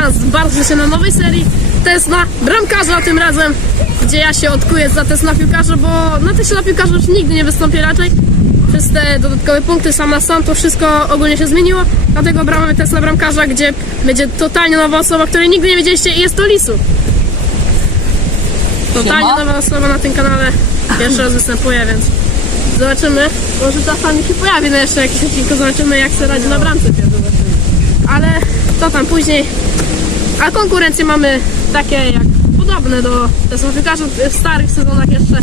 was bardzo serdecznie na nowej serii Tesla Bramkarza tym razem, gdzie ja się odkuję za Tesla piłkarza, bo na Tesla piłkarza już nigdy nie wystąpię raczej. Przez te dodatkowe punkty sam na sam to wszystko ogólnie się zmieniło, dlatego bramy Tesla Bramkarza, gdzie będzie totalnie nowa osoba, której nigdy nie widzieliście i jest to Lisu. Totalnie nowa osoba na tym kanale, pierwszy raz występuje, więc zobaczymy. Może czasami się pojawi na jeszcze jakiś odcinku, zobaczymy jak sobie radzi na bramce ale to tam później. A konkurencje mamy takie jak podobne do te są piłkarzy w starych sezonach jeszcze.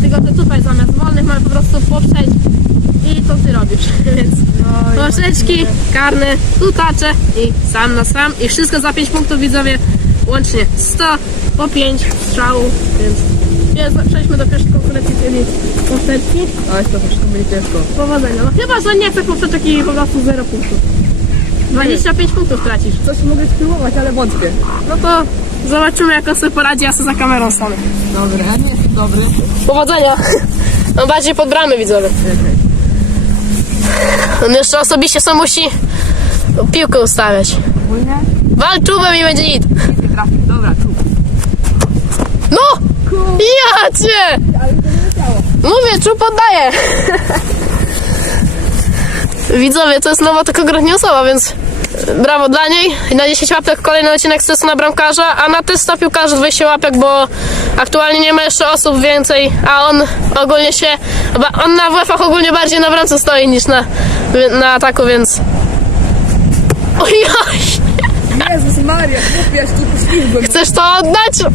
Tylko te tutaj zamiast wolnych mamy po prostu poprzeć i to ty robisz. Więc poprzeczki, karne, tutacze i sam na sam. I wszystko za 5 punktów widzowie. Łącznie 100 po 5 strzałów, więc więc przejdźmy do pierwszej konkurencji, czyli poprzeczki. Oj, to troszkę będzie ciężko. Powodzenia. No chyba, że nie chcesz poprzeczek i po prostu 0 punktów. 25 punktów tracisz. Coś mogę spróbować, ale wątpię. No to zobaczymy jak on sobie poradzi, ja sobie za kamerą stanę. Dobra, ja nie jestem dobry. Powodzenia! No bardziej pod bramy widzowie. On jeszcze osobiście sam musi piłkę ustawiać. Ogólnie? Wal czubem i będzie nie. Dobra. No! Ja cię! Mówię, czub oddaję. Widzowie, to jest nowa tylko grotnia osoba, więc brawo dla niej. I na 10 łapek kolejny odcinek z testu na bramkarza, a na test na piłkarza 20 łapek, bo aktualnie nie ma jeszcze osób więcej, a on ogólnie się, on na WF-ach ogólnie bardziej na bramce stoi niż na, na ataku, więc... Ojoj! Jezus Maria, się tu poślizgłem. Chcesz to oddać?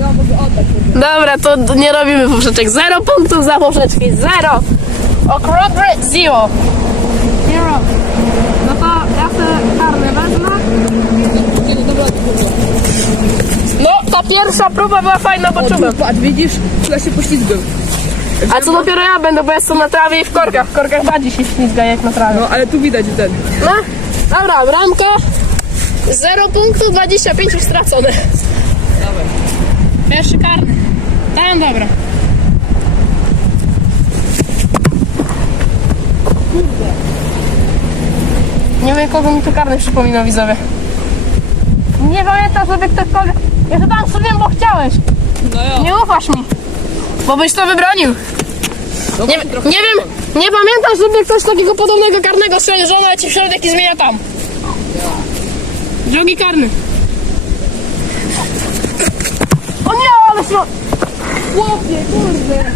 Ja mogę oddać. Dobra, to nie robimy poprzeczek. Zero punktów za poprzeczki. Zero. Okrągłe zero. Zero. No to ja te karne wezmę. Nie, no dobra, to było. No, ta pierwsza próba była fajna, bo czułem. patrz, widzisz? Ja się poślizgłem. A co dopiero ja będę, bo jestem na trawie i w korkach. W korkach bardziej się ślizga jak na trawie. No, ale tu widać ten. No, dobra, bramka. Zero punktów, 25 już stracone. Dawaj. Pierwszy karny. Tam, dobra. Nie wiem, kogo mi tu karny przypomina, widzowie. Nie pamiętam, żeby ktokolwiek... Ja tam sobie bo chciałeś. No ja. Nie ufasz mi. Bo byś to wybronił. No, Nie, nie wiem, nie pamiętam, żeby ktoś takiego podobnego karnego strzelił, że ona ci w środek i zmienia tam. Drugi karny. O nie, ale się... Chłopie, kurde.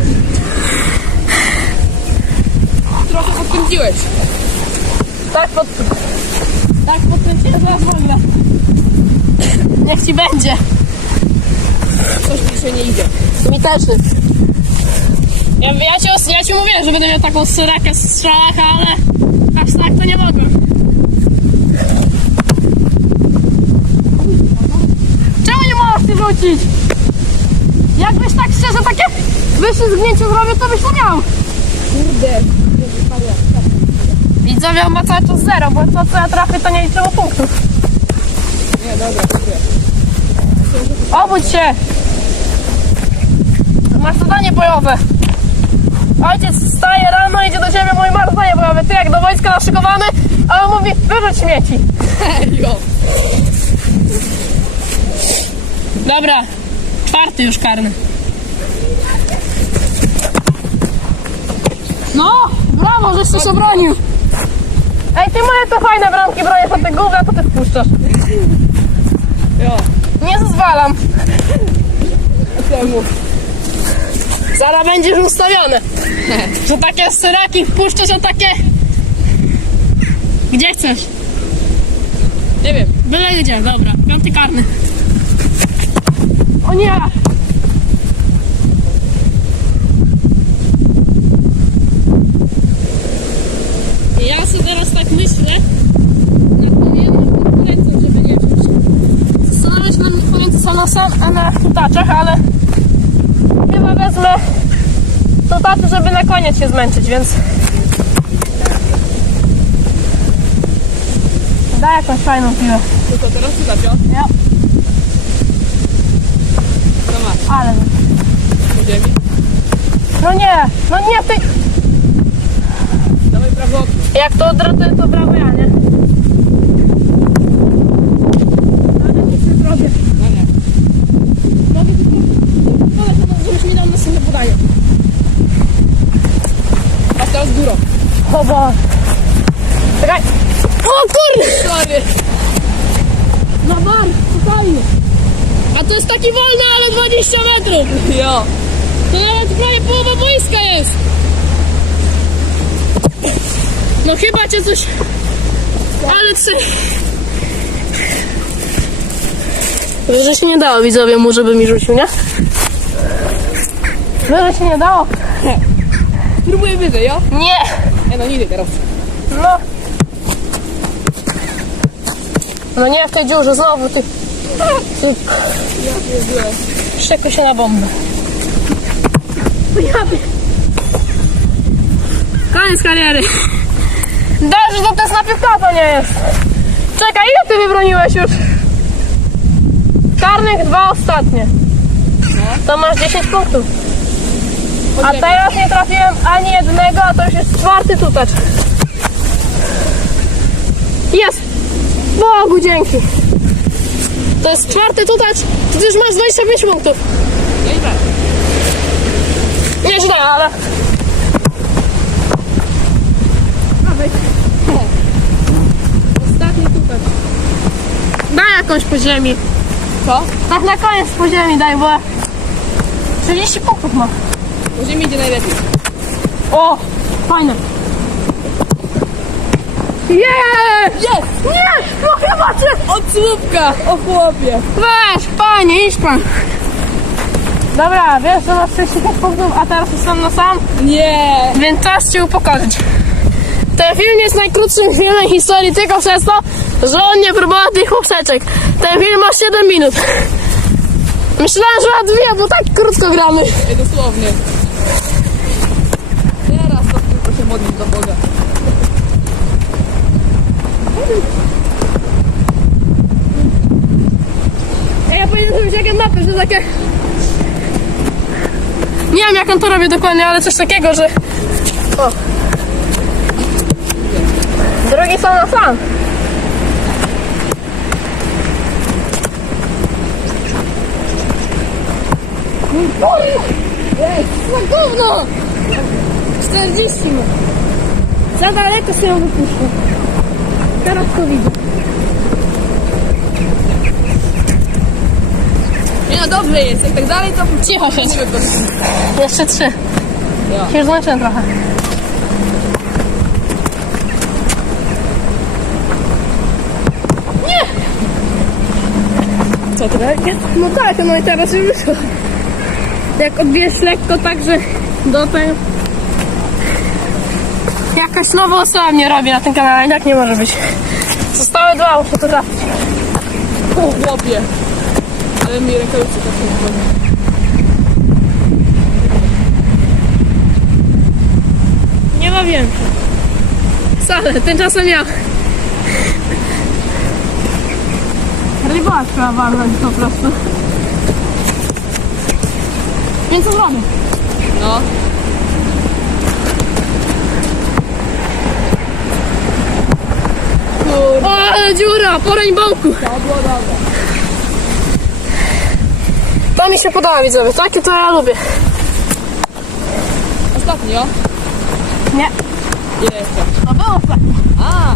Trochę podkręciłeś. Tak pod... Tak podkręciłem, zaraz. Niech ci będzie. Coś mi się nie idzie. Mi też. Ja, ja, ci, os- ja ci mówiłem, że będę miał taką syrakę w strzałach, ale aż tak to nie mogłem. Czemu nie możesz ty wrócić? Jakbyś tak szczerze takie wyślizgnięcie zrobił, to byś to miał. Widzowie, on ma cały czas zero, bo to co ja trafię, to nie liczyło punktów. Nie, dobra. Obudź się! Masz zadanie bojowe. Ojciec wstaje rano, idzie do ciebie, mój ma zadanie bojowe. Ty jak do wojska naszykowany, a on mówi, wyrzuć śmieci. Jo. Dobra, czwarty już karny. No, brawo, żeś coś obronił. Ej, ty moje to fajne bramki bronię po te ty wpuszczasz. Jo. Nie zezwalam. Czemu? Zaraz będziesz ustawione. Że takie syraki wpuszczać, a takie... Gdzie chcesz? Nie wiem. Byle gdzie, dobra. Piąty karny. O nie! Ja sobie teraz tak myślę, jak powinienem konkurencją, żeby nie wziąć. Zastanawiam się na- pomiędzy Sanosem a tutaczach, ale chyba wezmę tutaczy, żeby na koniec się zmęczyć, więc daj jakąś fajną piłę. To co, teraz ty zapiął? Ja. Co masz? Ale... Po ziemi? No nie, no nie, ty... Dawaj prawo okno. Jak to odratuje, to brawo ja, nie? Chowa. Czekaj. O kurde! Sorry. No bar, spokojnie. A to jest taki wolny, ale 20 metrów. Jo. To nawet prawie połowa boiska jest. No chyba cię coś... Ale ty... Że się nie dało widzowie mu, żeby mi rzucił, nie? Że się nie dało? Spróbuję wyżej, jo? Nie! Nie no, nigdy teraz. No. No nie w tej dziurze, znowu ty. Ty Ja szczekł się na bombę. Koniec kariery. Dobrze, że to jest na piłkata nie jest. Czekaj, ile ty wybroniłeś już? Karnych dwa ostatnie. To masz 10 punktów. A teraz nie trafiłem ani jednego, a to już jest czwarty tutacz. Jest! Bogu dzięki! To jest czwarty tutacz, to już masz 25 punktów. Nie źle, ale... Ostatni tutacz. Daj jakąś po ziemi. Co? Tak na koniec po ziemi daj, bo... 30 punktów ma. Po ziemi idzie najlepiej. O! Fajne. Jest! Jest! Nie! No chyba cię! Od słupka! O chłopie! Weź, panie, idź pan. Dobra, wiesz, że masz 35 punktów, a teraz jestem na sam, Nie! więc czas cię upokorzyć. Ten film jest najkrótszym filmem historii tylko przez to, że on nie próbował tych poprzeczek. Ten film ma 7 minut. Myślałem, że ma dwie, bo tak krótko gramy. Dosłownie. Teraz to tylko się modlić do Boga. Ja, powinienem zrobić jakie mapy, że takie... Nie wiem jak on to robi dokładnie, ale coś takiego, że... O. Drogi są na sam. Jest, za gówno! 40 ma. Za daleko się ją wypuszczę. Teraz to widzę. Nie no, dobrze jest. Jak tak dalej, to... Cicho się. Jeszcze trzy. Ja. Się już zmęczyłem trochę. Nie! Co teraz? No tak, no i teraz już wyszło. Jak odbierz lekko tak, że do tego... Jakaś nowa osoba mnie robi na tym kanale, tak nie może być. Zostały dwa, trafić. O chłopie! Ale mi rękawice tak nie. Nie ma więcej. Wcale, tymczasem ja. Ryba trzeba walnąć po prostu. Więc co zrobię? No. Kurde. O, ale dziura, po rainbowku. To mi się podoba, widzowie. Takie to ja lubię. Ostatnio? Nie. Ile jeszcze? To było A!